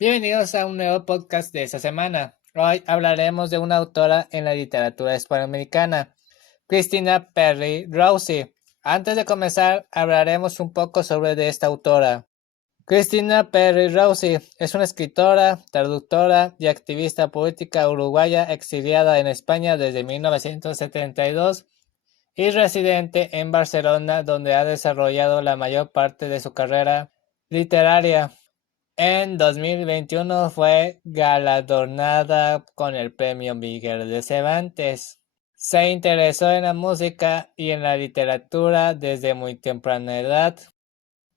Bienvenidos a un nuevo podcast de esta semana. Hoy hablaremos de una autora en la literatura hispanoamericana, Christina Perry Rousey. Antes de comenzar, hablaremos un poco sobre esta autora. Christina Perry Rousey es una escritora, traductora y activista política uruguaya exiliada en España desde 1972 y residente en Barcelona, donde ha desarrollado la mayor parte de su carrera literaria. En 2021 fue galardonada con el Premio Miguel de Cervantes. Se interesó en la música y en la literatura desde muy temprana edad.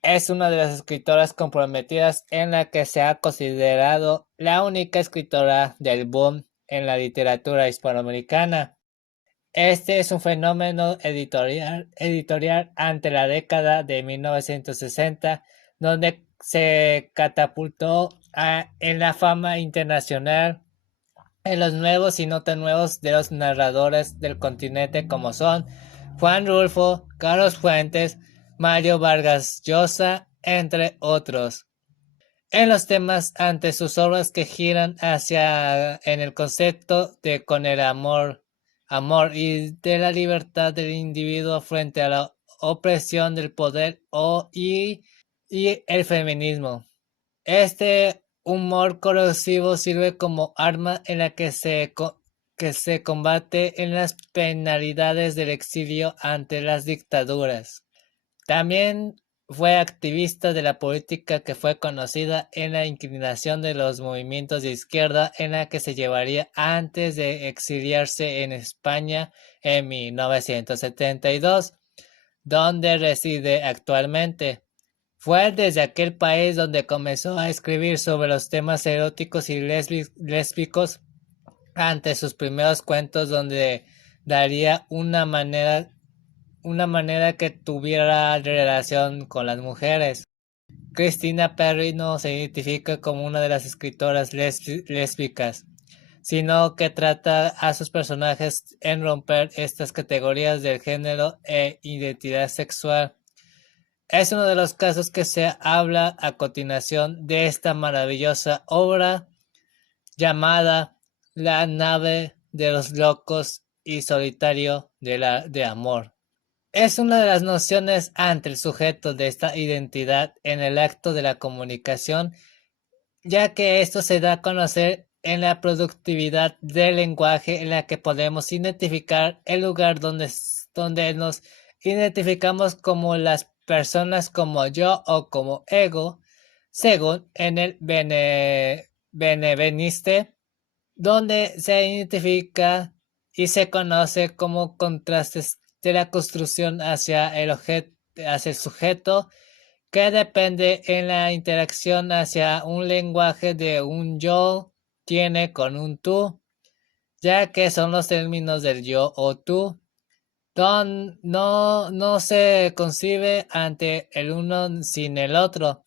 Es una de las escritoras comprometidas en la que se ha considerado la única escritora del boom en la literatura hispanoamericana. Este es un fenómeno editorial ante la década de 1960, donde se catapultó en la fama internacional en los nuevos y no tan nuevos de los narradores del continente como son Juan Rulfo, Carlos Fuentes, Mario Vargas Llosa, entre otros. En los temas ante sus obras que giran hacia en el concepto de con el amor y de la libertad del individuo frente a la opresión del poder y el feminismo. Este humor corrosivo sirve como arma en la que se combate en las penalidades del exilio ante las dictaduras. También fue activista de la política que fue conocida en la inclinación de los movimientos de izquierda en la que se llevaría antes de exiliarse en España en 1972, donde reside actualmente. Fue desde aquel país donde comenzó a escribir sobre los temas eróticos y lésbicos ante sus primeros cuentos donde daría una manera que tuviera relación con las mujeres. Christina Perry no se identifica como una de las escritoras lésbicas, sino que trata a sus personajes en romper estas categorías del género e identidad sexual. Es uno de los casos que se habla a continuación de esta maravillosa obra llamada La nave de los locos y solitario de amor. Es una de las nociones ante el sujeto de esta identidad en el acto de la comunicación, ya que esto se da a conocer en la productividad del lenguaje en la que podemos identificar el lugar donde nos identificamos como las personas como yo o como ego, según en el Beneveniste, donde se identifica y se conoce como contrastes de la construcción hacia el sujeto, que depende en la interacción hacia un lenguaje de un yo tiene con un tú, ya que son los términos del yo o tú. No se concibe ante el uno sin el otro,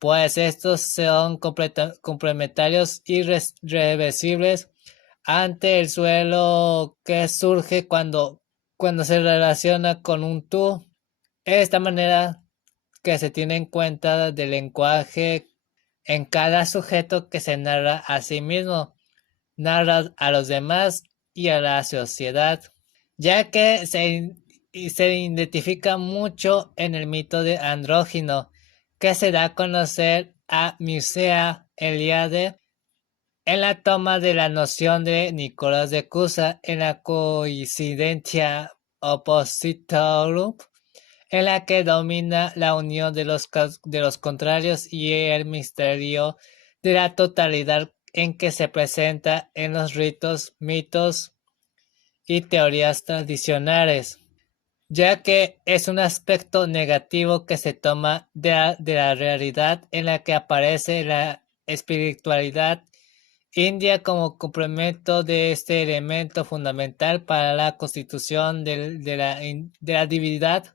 pues estos son complementarios y reversibles ante el suelo que surge cuando se relaciona con un tú. Esta manera que se tiene en cuenta del lenguaje en cada sujeto que se narra a sí mismo, narra a los demás y a la sociedad, ya que se identifica mucho en el mito de Andrógino, que se da a conocer a Mircea Eliade en la toma de la noción de Nicolás de Cusa en la coincidencia oppositorum, en la que domina la unión de los contrarios y el misterio de la totalidad en que se presenta en los ritos, mitos y teorías tradicionales, ya que es un aspecto negativo que se toma de la realidad en la que aparece la espiritualidad india como complemento de este elemento fundamental para la constitución de la divinidad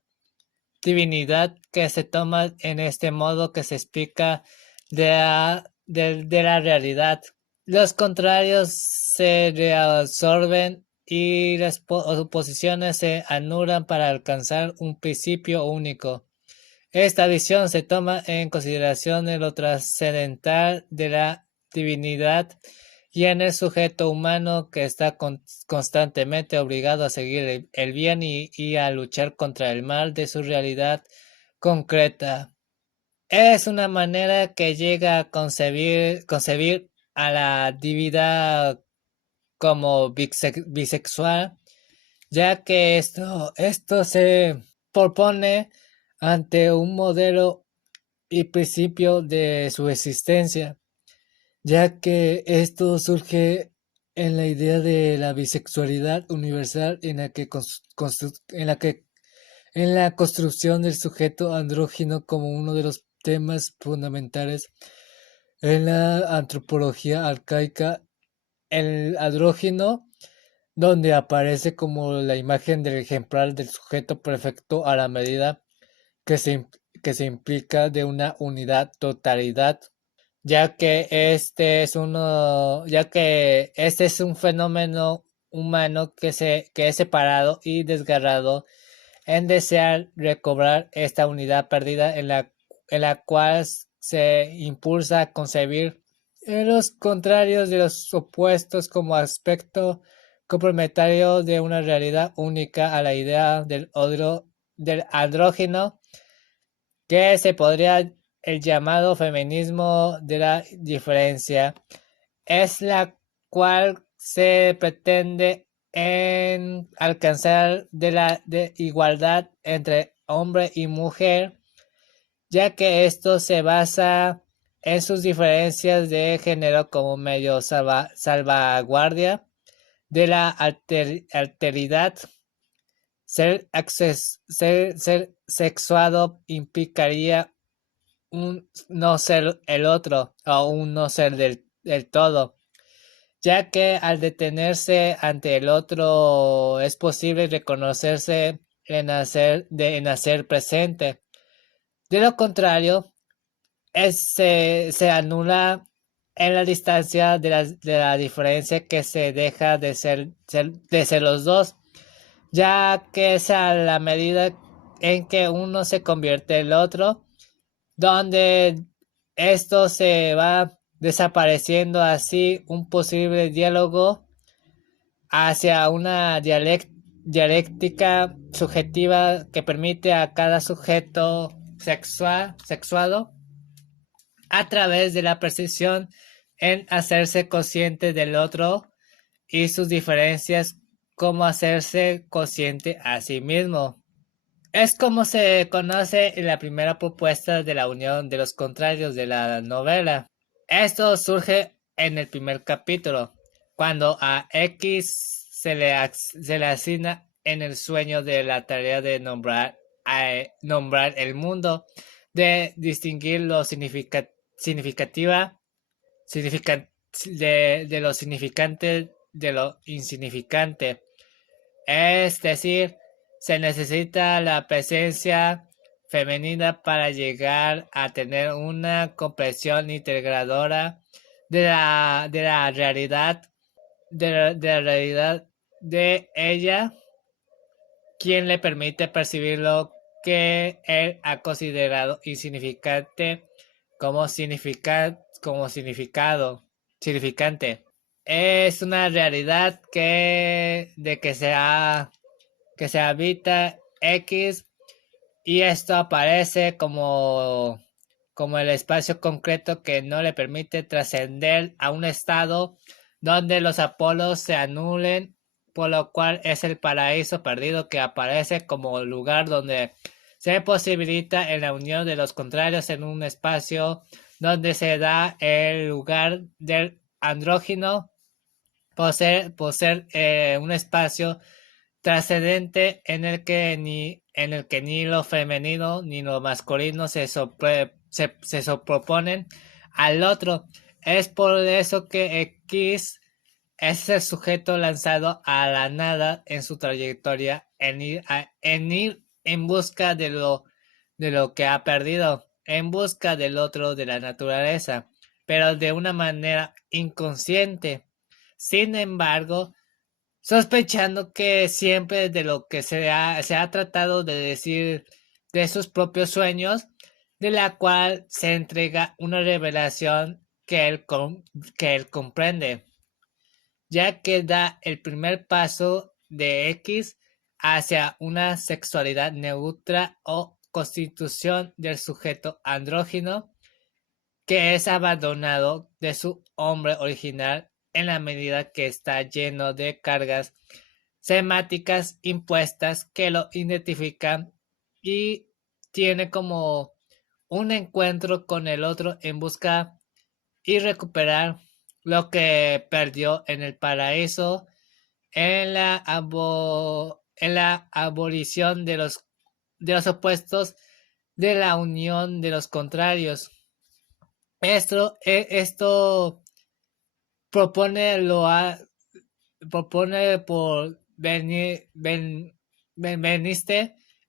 que se toma en este modo que se explica de la realidad. Los contrarios se reabsorben y las oposiciones se anulan para alcanzar un principio único. Esta visión se toma en consideración en lo trascendental de la divinidad y en el sujeto humano que está constantemente obligado a seguir el bien y a luchar contra el mal de su realidad concreta. Es una manera que llega a concebir a la divinidad como bisexual, ya que esto se propone ante un modelo y principio de su existencia, ya que esto surge en la idea de la bisexualidad universal en la construcción del sujeto andrógino como uno de los temas fundamentales en la antropología arcaica. El andrógino donde aparece como la imagen del ejemplar del sujeto perfecto a la medida que que se implica de una unidad totalidad, ya que este es un fenómeno humano que es separado y desgarrado en desear recobrar esta unidad perdida en la cual se impulsa a concebir los contrarios de los opuestos como aspecto complementario de una realidad única a la idea del andrógino, que se podría el llamado feminismo de la diferencia, es la cual se pretende en alcanzar de igualdad entre hombre y mujer, ya que esto se basa en sus diferencias de género como medio salvaguardia de la alteridad. Ser sexuado implicaría un no ser el otro o un no ser del todo, ya que al detenerse ante el otro es posible reconocerse en hacer presente. De lo contrario, se anula en la distancia de la diferencia que se deja de ser los dos, ya que es a la medida en que uno se convierte en el otro, donde esto se va desapareciendo así un posible diálogo hacia una dialéctica subjetiva que permite a cada sujeto sexuado a través de la precisión en hacerse consciente del otro y sus diferencias, como hacerse consciente a sí mismo. Es como se conoce en la primera propuesta de la unión de los contrarios de la novela. Esto surge en el primer capítulo, cuando a X se le asigna en el sueño de la tarea de nombrar el mundo, de distinguir lo significativa significa- de lo significante de lo insignificante. Es decir, se necesita la presencia femenina para llegar a tener una comprensión integradora de la realidad, de la realidad de ella, quien le permite percibir lo que él ha considerado insignificante como significante. Es una realidad que se habita X, y esto aparece como el espacio concreto que no le permite trascender a un estado donde los apolos se anulen, por lo cual es el paraíso perdido que aparece como lugar donde se posibilita en la unión de los contrarios en un espacio donde se da el lugar del andrógino por ser un espacio trascendente en el que ni lo femenino ni lo masculino se sobreponen al otro. Es por eso que X es el sujeto lanzado a la nada en su trayectoria en ir en busca de lo que ha perdido, en busca del otro de la naturaleza, pero de una manera inconsciente. Sin embargo, sospechando que siempre de lo que se ha tratado de decir de sus propios sueños, de la cual se entrega una revelación que él comprende, ya que da el primer paso de X hacia una sexualidad neutra o constitución del sujeto andrógino que es abandonado de su hombre original en la medida que está lleno de cargas semáticas impuestas que lo identifican y tiene como un encuentro con el otro en busca y recuperar lo que perdió en el paraíso, en la abolición de los opuestos, de la unión de los contrarios. Esto propone propone por Beniste,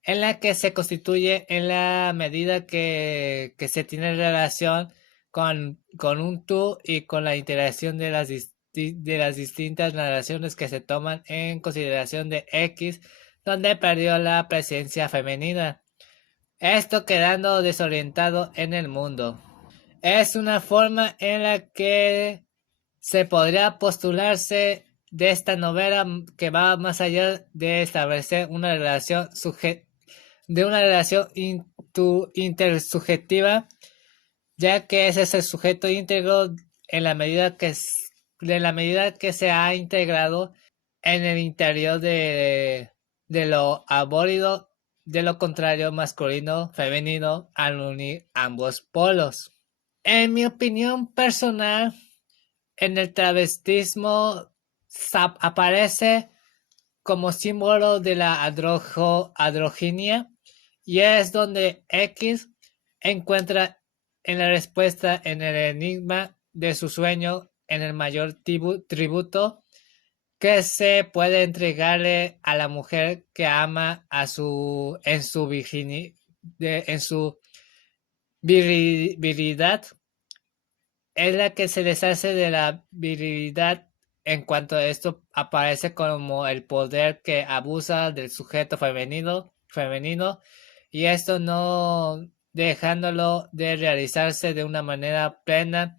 en la que se constituye en la medida que se tiene relación con un tú y con la interacción de de las distintas narraciones que se toman en consideración de X, donde perdió la presencia femenina, esto quedando desorientado en el mundo. Es una forma en la que se podría postularse de esta novela que va más allá de establecer una relación intersubjetiva, ya que ese es el sujeto íntegro en la medida que se ha integrado en el interior de lo abólido, de lo contrario masculino, femenino, al unir ambos polos. En mi opinión personal, en el travestismo aparece como símbolo de la androginia y es donde X encuentra en la respuesta en el enigma de su sueño en el mayor tributo que se puede entregarle a la mujer que ama en su virilidad, es la que se deshace de la virilidad en cuanto esto aparece como el poder que abusa del sujeto femenino y esto no dejándolo de realizarse de una manera plena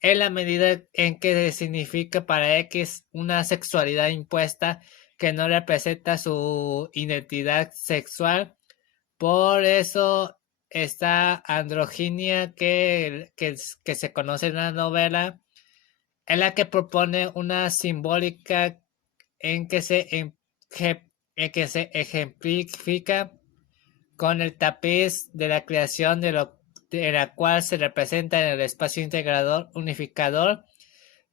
en la medida en que significa para X una sexualidad impuesta que no representa su identidad sexual. Por eso esta androginia que se conoce en la novela, en la que propone una simbólica en que en que se ejemplifica con el tapiz de la creación de la cual se representa en el espacio integrador unificador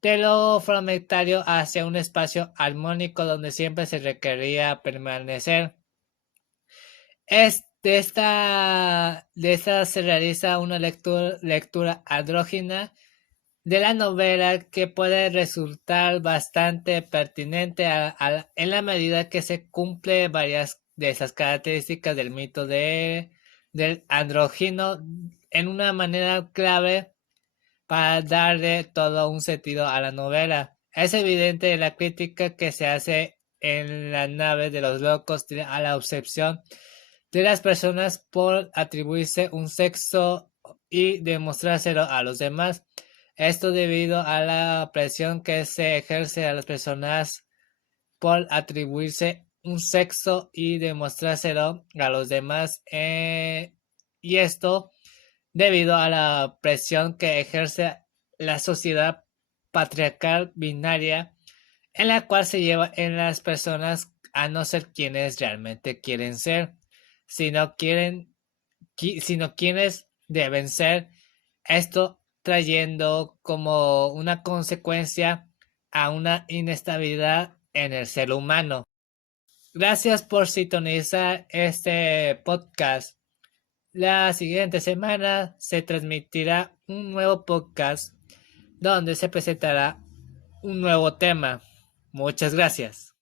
de lo fragmentario hacia un espacio armónico donde siempre se requería permanecer. De esta se realiza una lectura andrógina de la novela que puede resultar bastante pertinente en la medida que se cumple varias de esas características del mito del andrógino en una manera clave para darle todo un sentido a la novela. Es evidente la crítica que se hace en la nave de los locos a la obsesión de las personas por atribuirse un sexo y demostrárselo a los demás. Esto debido a la presión que se ejerce a las personas por atribuirse un sexo y demostrárselo a los demás. Y esto debido a la presión que ejerce la sociedad patriarcal binaria en la cual se lleva en las personas a no ser quienes realmente quieren ser, sino quienes deben ser, esto trayendo como una consecuencia a una inestabilidad en el ser humano. Gracias por sintonizar este podcast. La siguiente semana se transmitirá un nuevo podcast donde se presentará un nuevo tema. Muchas gracias.